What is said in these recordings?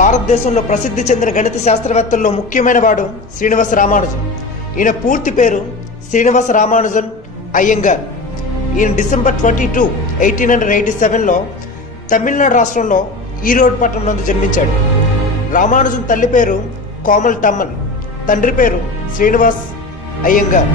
భారతదేశంలో ప్రసిద్ధి చెందిన గణిత శాస్త్రవేత్తల్లో ముఖ్యమైన వాడు శ్రీనివాస రామానుజన్. ఈయన పూర్తి పేరు శ్రీనివాస రామానుజన్ అయ్యంగార్. ఈయన డిసెంబర్ 22, 1887లో తమిళనాడు రాష్ట్రంలో ఈరోడ్ పట్టణం నందు జన్మించాడు. రామానుజన్ తల్లి పేరు కోమల్ టమ్మన్, తండ్రి పేరు శ్రీనివాస్ అయ్యంగార్.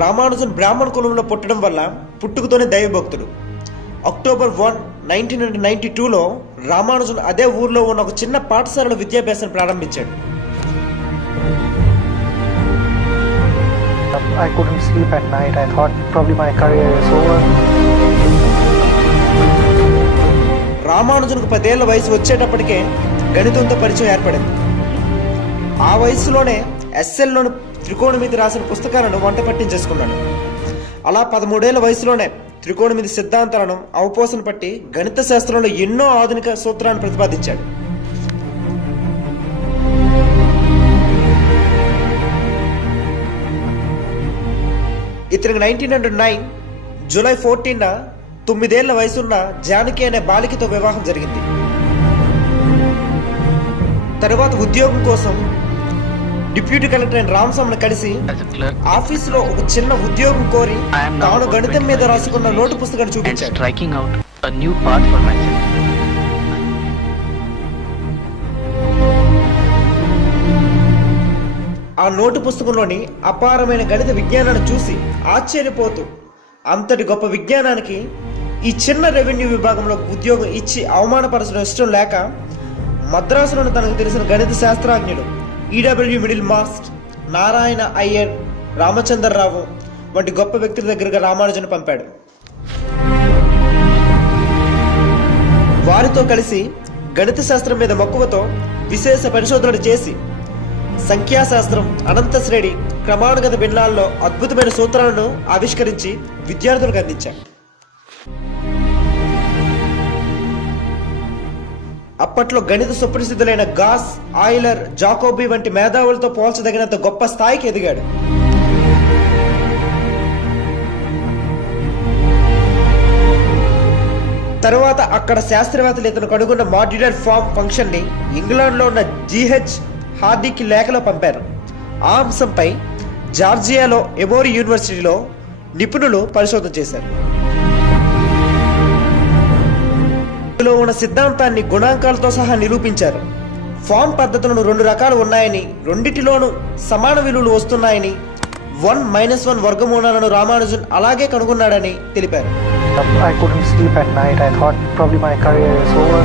రామానుజన్ బ్రాహ్మణ కులంలో పుట్టడం వల్ల పుట్టుకతోనే దైవభక్తుడు. అక్టోబర్ 1, 1992లో రామానుజన్ అదే ఊర్లో ఉన్న ఒక చిన్న పాఠశాలలో విద్యాభ్యాసం ప్రారంభించాడు. I couldn't sleep at night. I thought probably my career is over. రామానుజన్కు 10 ఏళ్ల వయసు వచ్చేటప్పటికే గణితంతో పరిచయం ఏర్పడింది. ఆ వయసులోనే ఎస్ఎల్లోని త్రికోణమితి రాసిన పుస్తకాలను వంట పట్టించేసుకున్నాడు. అలా 13 ఏళ్ల వయసులోనే త్రికోణమితి సిద్ధాంతాలను అవపోసన పట్టి గణిత శాస్త్రంలో ఎన్నో ఆధునిక సూత్రాలను ప్రతిపాదించాడు. ఇతనికి 1909 జూలై 14న 9 ఏళ్ల వయసున్న జానకి అనే బాలికతో వివాహం జరిగింది. తరువాత ఉద్యోగం కోసం డిప్యూటీ కలెక్టర్ అయిన రామస్వామిని కలిసి ఆఫీసులో ఒక చిన్న ఉద్యోగం కోరి తాను గణితం మీద రాసుకున్న నోటు పుస్తకాన్ని చూపించాడు. ఆ నోటు పుస్తకంలోని అపారమైన గణిత విజ్ఞానాన్ని చూసి ఆశ్చర్యపోతూ అంతటి గొప్ప విజ్ఞానానికి ఈ చిన్న రెవెన్యూ విభాగంలో ఉద్యోగం ఇచ్చి అవమానపరచడం ఇష్టం లేక మద్రాసులోని తనకు తెలిసిన గణిత శాస్త్రజ్ఞులు E W Middlemast, Narayana Iyer, Ramachandra Rao వంటి గొప్ప వ్యక్తుల దగ్గరగా రామానుజన్ పంపాడు. వారితో కలిసి గణిత శాస్త్రం మీద మక్కువతో విశేష పరిశోధనలు చేసి సంఖ్యాశాస్త్రం, అనంత శ్రేణి, క్రమానుగత భిన్నాల్లో అద్భుతమైన సూత్రాలను ఆవిష్కరించి విద్యార్థులకు అందించాడు. అప్పట్లో గణిత సుప్రసిద్ధులైన గాస్, ఆయిలర్, జాకోబీ వంటి మేధావులతో పోల్చదగినంత గొప్ప స్థాయికి ఎదిగాడు. తరువాత అక్కడ శాస్త్రవేత్తలు ఇతను కనుగొన్న మాడ్యులర్ ఫార్మ్ ఫంక్షన్ ని ఇంగ్లాండ్లో ఉన్న జిహెచ్ హార్డీకి లేఖలో పంపారు. ఆ అంశంపై జార్జియాలో ఎమోరీ యూనివర్సిటీలో నిపుణులు పరిశోధన చేశారు. ఇందులో ఉన్న సిద్ధాంతాన్ని గుణాంకాలతో సహా నిరూపించారు. ఫార్మ్ పద్ధతులను 2 రకాలు ఉన్నాయని, రెండిటిలోనూ సమాన విలువలు వస్తున్నాయని, 1-1 వర్గమూలాలను రామానుజన్ అలాగే కనుగొన్నాడని తెలిపారు. I couldn't sleep at night. I thought probably my career is over.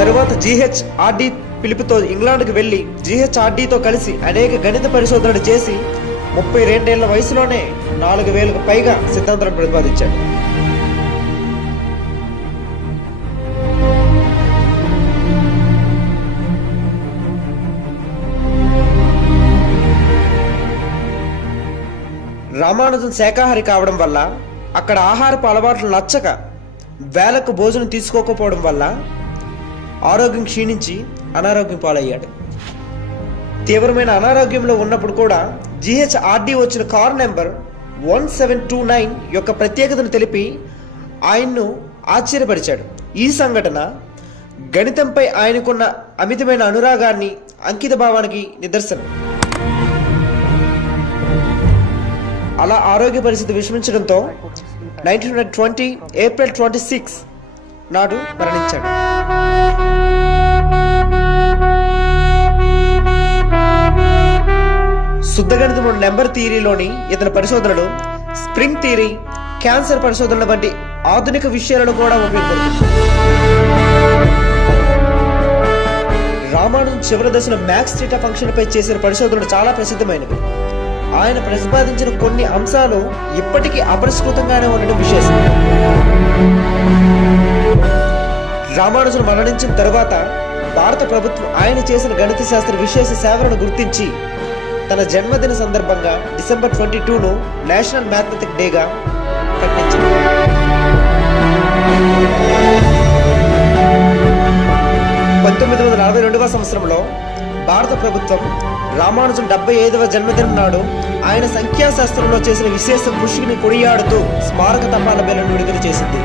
తరువాత జిహెచ్ఆర్డి పిలుపుతో ఇంగ్లాండ్కి వెళ్లి జిహెచ్ఆర్డితో కలిసి అనేక గణిత పరిశోధనలు చేసి 32 ఏళ్ల వయసులోనే 4000కు పైగా సిద్ధాంతాలను ప్రతిపాదించాడు. రామానుజన్ శాకాహారి కావడం వల్ల అక్కడ ఆహారపు అలవాట్లు నచ్చక వేలకు భోజనం తీసుకోకపోవడం వల్ల ఆరోగ్యం క్షీణించి అనారోగ్యం పాలయ్యాడు. తీవ్రమైన అనారోగ్యంలో ఉన్నప్పుడు కూడా జిహెచ్ఆర్డి వచ్చిన కార్ నెంబర్ 1729 యొక్క ప్రత్యేకతను తెలిపి ఆయన్ను ఆశ్చర్యపరిచాడు. ఈ సంఘటన గణితంపై ఆయనకున్న అమితమైన అనురాగాన్ని, అంకిత భావానికి నిదర్శనం. అలా ఆరోగ్య పరిస్థితి విషమించడంతో 1920 ఏప్రిల్ 26 నాడు మరణించాడు. శుద్ధ గణితం నెంబర్ థియరీలోని ఇతని పరిశోధనలు స్ప్రింగ్ థియరీ, క్యాన్సర్ పరిశోధనల వంటి ఆధునిక విషయాలను కూడా ఉపయోగపడుతుంది. రామానుజన్ చివరి దశలో మ్యాక్స్ థీటా ఫంక్షన్ పై చేసిన పరిశోధనలు చాలా ప్రసిద్ధమైనవి. ఆయన ప్రతిపాదించిన కొన్ని అంశాలు ఇప్పటికీ అపరిష్కృతంగానే ఉండడం విశేషం. రామానుజన్ మరణించిన తరువాత భారత ప్రభుత్వం ఆయన చేసిన గణిత శాస్త్ర విశేష సేవలను గుర్తించి తన జన్మదిన సందర్భంగా డిసెంబర్ 22ను నేషనల్ మ్యాథమెటిక్ డేగా ప్రకటించింది. 1942వ సంవత్సరంలో భారత ప్రభుత్వం రామానుజన్ 75వ జన్మదినం నాడు ఆయన సంఖ్యాశాస్త్రంలో చేసిన విశేష కృషిని కొనియాడుతూ స్మారక తపాలా బిళ్లను విడుదల చేసింది.